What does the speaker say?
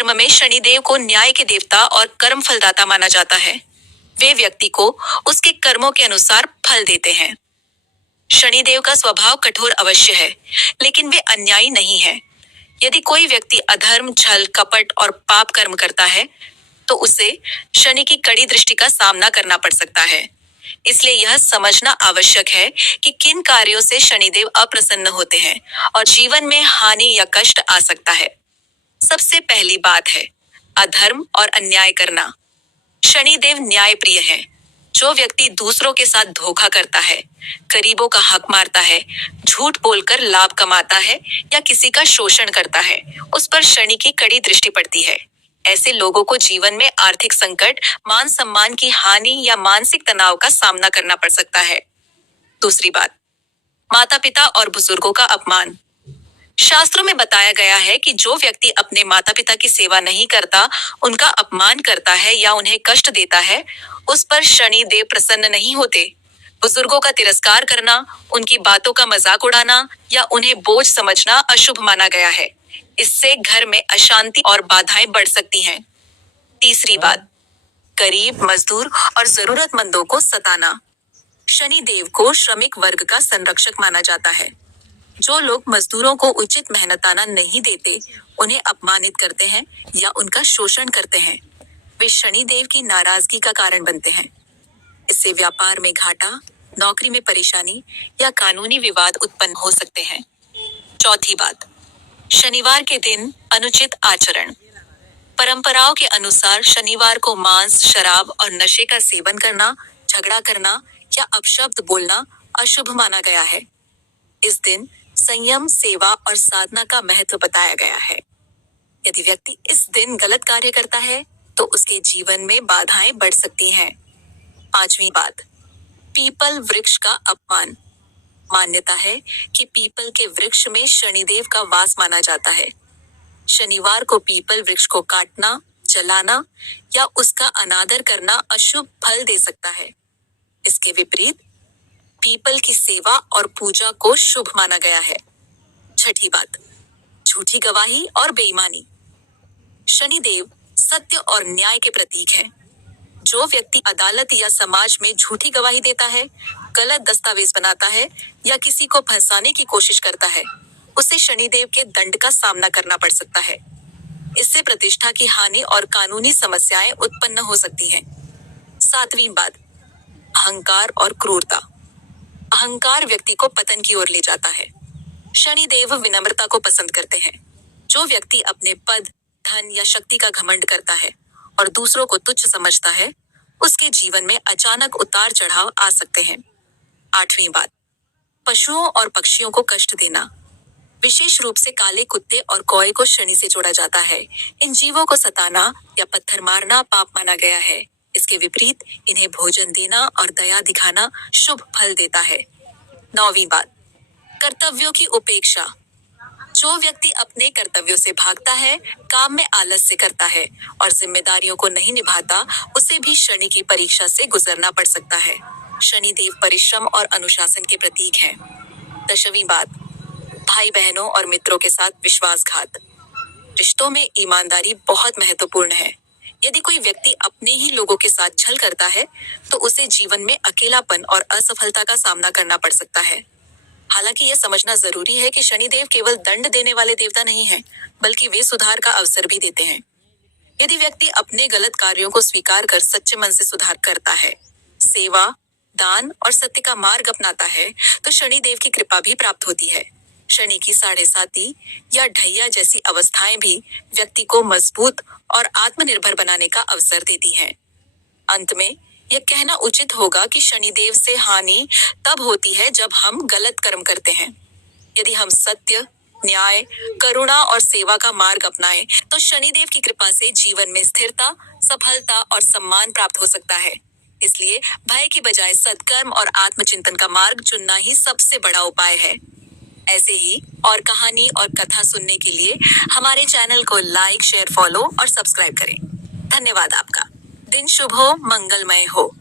धर्म में शनिदेव को न्याय के देवता और कर्म फलदाता माना जाता है। वे व्यक्ति को उसके कर्मों के अनुसार फल देते हैं। शनिदेव का स्वभाव कठोर अवश्य है, लेकिन वे अन्यायी नहीं है। यदि कोई व्यक्ति अधर्म, छल, कपट और पाप कर्म करता है, तो उसे शनि की कड़ी दृष्टि का सामना करना पड़ सकता है। इसलिए यह समझना आवश्यक है कि किन कार्यों से शनिदेव अप्रसन्न होते हैं और जीवन में हानि या कष्ट आ सकता है। सबसे पहली बात है अधर्म और अन्याय करना। शनिदेव न्याय प्रिय है। जो व्यक्ति दूसरों के साथ धोखा करता है, गरीबों का हक मारता है, झूठ बोलकर लाभ कमाता है या किसी का शोषण करता है, उस पर शनि की कड़ी दृष्टि पड़ती है। ऐसे लोगों को जीवन में आर्थिक संकट, मान सम्मान की हानि या मानसिक तनाव का सामना करना पड़ सकता है। दूसरी बात, माता पिता और बुजुर्गों का अपमान। शास्त्रों में बताया गया है कि जो व्यक्ति अपने माता पिता की सेवा नहीं करता, उनका अपमान करता है या उन्हें कष्ट देता है, उस पर शनि देव प्रसन्न नहीं होते। बुजुर्गों का तिरस्कार करना, उनकी बातों का मजाक उड़ाना या उन्हें बोझ समझना अशुभ माना गया है। इससे घर में अशांति और बाधाएं बढ़ सकती हैं। तीसरी बात, गरीब, मजदूर और जरूरतमंदों को सताना। शनि देव को श्रमिक वर्ग का संरक्षक माना जाता है। जो लोग मजदूरों को उचित मेहनताना नहीं देते, उन्हें अपमानित करते हैं या उनका शोषण करते हैं, वे शनि देव की नाराजगी का कारण बनते हैं। इससे व्यापार में घाटा, नौकरी में परेशानी या कानूनी विवाद उत्पन्न हो सकते हैं। चौथी बात, शनिवार के दिन अनुचित आचरण। परंपराओं के अनुसार शनिवार को मांस, शराब और नशे का सेवन करना, झगड़ा करना या अपशब्द बोलना अशुभ माना गया है। इस दिन संयम, सेवा और साधना का महत्व बताया गया है। यदि व्यक्ति इस दिन गलत कार्य करता है, तो उसके जीवन में बाधाएं बढ़ सकती हैं। पांचवी बात, पीपल वृक्ष का अपमान। मान्यता है कि पीपल के वृक्ष में शनिदेव का वास माना जाता है। शनिवार को पीपल वृक्ष को काटना, जलाना या उसका अनादर करना अशुभ फल दे सकता है। इसके विपरीत पीपल की सेवा और पूजा को शुभ माना गया है। छठी बात, झूठी गवाही और बेईमानी। शनिदेव सत्य और न्याय के प्रतीक हैं। जो व्यक्ति अदालत या समाज में झूठी गवाही देता है, गलत दस्तावेज बनाता है या किसी को फंसाने की कोशिश करता है, उसे शनिदेव के दंड का सामना करना पड़ सकता है। इससे प्रतिष्ठा की हानि और कानूनी समस्याएं उत्पन्न हो सकती हैं। सातवीं बात, अहंकार और क्रूरता। अहंकार व्यक्ति को पतन की ओर ले जाता है। शनिदेव विनम्रता को पसंद करते हैं। जो व्यक्ति अपने पद, धन या शक्ति का घमंड करता है और दूसरों को तुच्छ समझता है, उसके जीवन में अचानक उतार चढ़ाव आ सकते हैं। आठवीं बात, पशुओं और पक्षियों को कष्ट देना। विशेष रूप से काले कुत्ते और कौए को शनि से जोड़ा जाता है। इन जीवों को सताना या पत्थर मारना पाप माना गया है। इसके विपरीत इन्हें भोजन देना और दया दिखाना शुभ फल देता है। नौवीं बात, कर्तव्यों की उपेक्षा। जो व्यक्ति अपने कर्तव्यों से भागता है, काम में आलस्य करता है और जिम्मेदारियों को नहीं निभाता, उसे भी शनि की परीक्षा से गुजरना पड़ सकता है। शनि देव परिश्रम और अनुशासन के प्रतीक हैं। दसवीं बात, भाई बहनों और मित्रों के साथ विश्वासघात। रिश्तों में ईमानदारी बहुत महत्वपूर्ण है। यदि कोई व्यक्ति अपने ही लोगों के साथ छल करता है, तो उसे जीवन में अकेलापन और असफलता का सामना करना पड़ सकता है। हालांकि यह समझना जरूरी है कि शनिदेव केवल दंड देने वाले देवता नहीं हैं, बल्कि वे सुधार का अवसर भी देते हैं। यदि व्यक्ति अपने गलत कार्यों को स्वीकार कर सच्चे मन से सुधार करता है, सेवा, दान और सत्य का मार्ग अपनाता है, तो शनिदेव की कृपा भी प्राप्त होती है। शनि की साढ़े साती या ढैया जैसी अवस्थाएं भी व्यक्ति को मजबूत और आत्मनिर्भर बनाने का अवसर देती हैं। अंत में यह कहना उचित होगा कि शनिदेव से हानि तब होती है जब हम गलत कर्म करते हैं। यदि हम सत्य, न्याय, करुणा और सेवा का मार्ग अपनाएं, तो शनिदेव की कृपा से जीवन में स्थिरता, सफलता और सम्मान प्राप्त हो सकता है। इसलिए भय की बजाय सत्कर्म और आत्मचिंतन का मार्ग चुनना ही सबसे बड़ा उपाय है। ऐसे ही और कहानी और कथा सुनने के लिए हमारे चैनल को लाइक, शेयर, फॉलो और सब्सक्राइब करें। धन्यवाद आपका। दिन शुभ हो, मंगलमय हो।